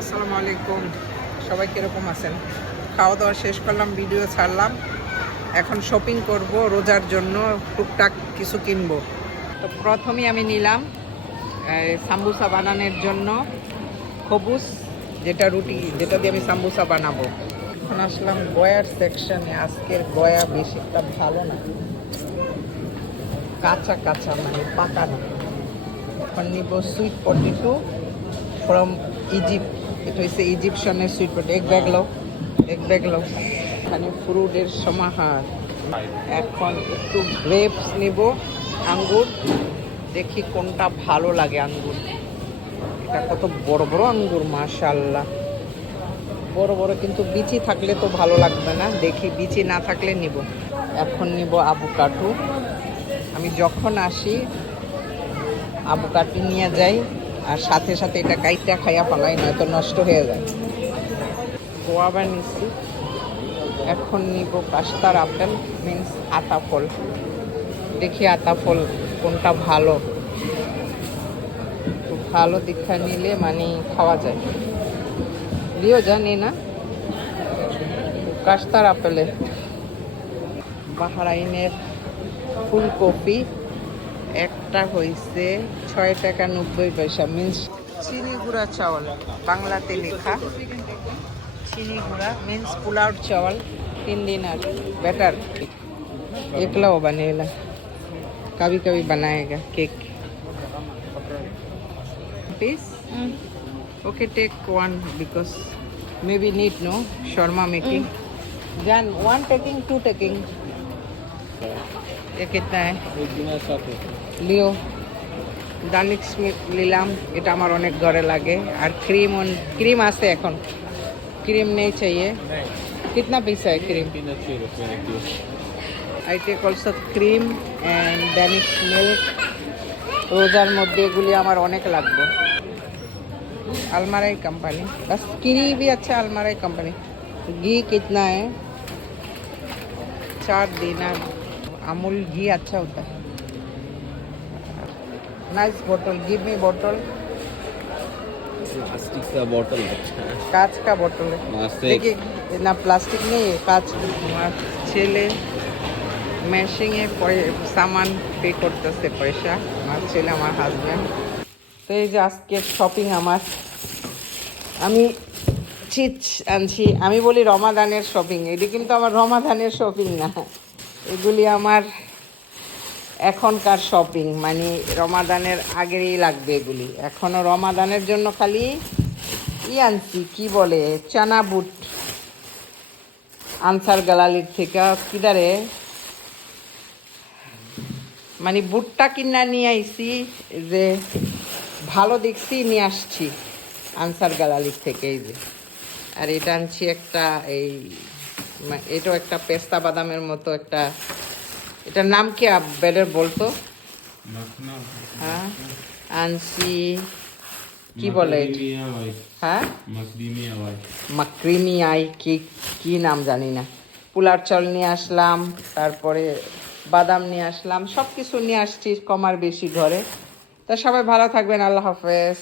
আসসালামু আলাইকুম, সবাই কীরকম আছেন? খাওয়া দাওয়া শেষ করলাম, ভিডিও ছাড়লাম। এখন শপিং করব, রোজার জন্য টুকটাক কিছু কিনবো। তো প্রথমেই আমি নিলাম সাম্বুসা বানানোর জন্য খবুস, যেটা দিয়ে আমি সাম্বুসা বানাবো। এখন আসলাম গয়ার সেকশনে। আজকের গয়া বেশি একটা ভালো না, কাঁচা কাঁচা মানে পাকা না। এখন নিব সুইট পটেটো ফ্রম ইজিপ্ট। এটা হচ্ছে ইজিপশনের সুইট পটেটো। এক ব্যাগ লো। এখানে ফ্রুটের সমাহার। এখন একটু গ্রেপস নিব, আঙ্গুর। দেখি কোনটা ভালো লাগে আঙ্গুর। এটা কত বড় বড় আঙ্গুর, মাশাআল্লাহ বড় বড়, কিন্তু বিচি থাকলে তো ভালো লাগবে না। দেখি বিচি না থাকলে নিব। এখন নিব আভোকাডো। আমি যখন আসি আভোকাডো নিয়ে যাই, আর সাথে সাথে এটা কাইটা খাইয়া পালাই, নয়তো নষ্ট হয়ে যায়। গোয়াবা নিচ্ছি। এখন নিব কাস্তার আপেল, মিন্স আতাফল। দেখি আতাফল কোনটা ভালো, খুব ভালো দীক্ষা নিলে মানে খাওয়া যায়। দিও জানি না কাস্তার আপেলে। বাহরাইনের ফুলকপি একটা হয়েছে 6 টাকা 90 পয়সা, মিন্স চিনি গুঁড়া চাউল, বাংলাতে লেখা চিনি গুঁড়া, মিন্স পুলাউ চাवल 3 दिन আর बेटर। एकला वो बनेगा, कभी कभी बनाएगा cake piece. Okay, take one because maybe need no shawarma making. Then one taking, two taking. ये कितना है? লিও ডানিক্স নিলাম, এটা আমার অনেক ঘরে লাগে। আর ক্রিম আছে, এখন ক্রিম নেই চাইয়ে। कितना पैसा है cream? I take also cream and Danish milk. রোজার মধ্যে এগুলি আমার অনেক লাগবে। अलमाराई कंपनी, बस किरी भी अच्छा अलमाराई कंपनी। घी कितना है? 4 दिनार। अमूल घी अच्छा होता है। नाइस बोतल, गिव मी बोतल। प्लास्टिक का बोतल अच्छा है। कांच का बोतल है। देखिए ना, प्लास्टिक नहीं है, कांच। ছেলে মেশিংয়ে সামান পে করতেছে পয়সা, আমার ছেলে, আমার হাজব্যান্ড। তো এই যে আজকের শপিং আমার, আমি চিজ আনছি। আমি বলি রমাদানের শপিং, এটি কিন্তু আমার রমাদানের শপিং না, এগুলি আমার এখনকার শপিং, মানে রমাদানের আগেরই লাগবে এগুলি। এখনও রমাদানের জন্য খালি আনছি, কি বলে, চানা বুট, আনসার গ্যালারির থেকে। কিদারে মানে বুটটা কিনা নিয়ে আইছি, যে ভালো দেখছি নিয়ে আসছি আনসার গ্যালারির থেকে। এই যে, আর এটা আনছি একটা, এটাও একটা পেস্তা বাদামের মতো একটা, এটার নাম কি বেডের বলতো? হ্যাঁ আনছি, কি বলে, হ্যাঁ মাকরিমি আই, কি নাম জানি না। পোলার চাল নিয়ে আসলাম, তারপরে বাদাম নিয়ে আসলাম, সব কিছু নিয়ে আসছি কম আর বেশি ঘরে। তা সবাই ভালো থাকবেন, আল্লাহ হাফেজ।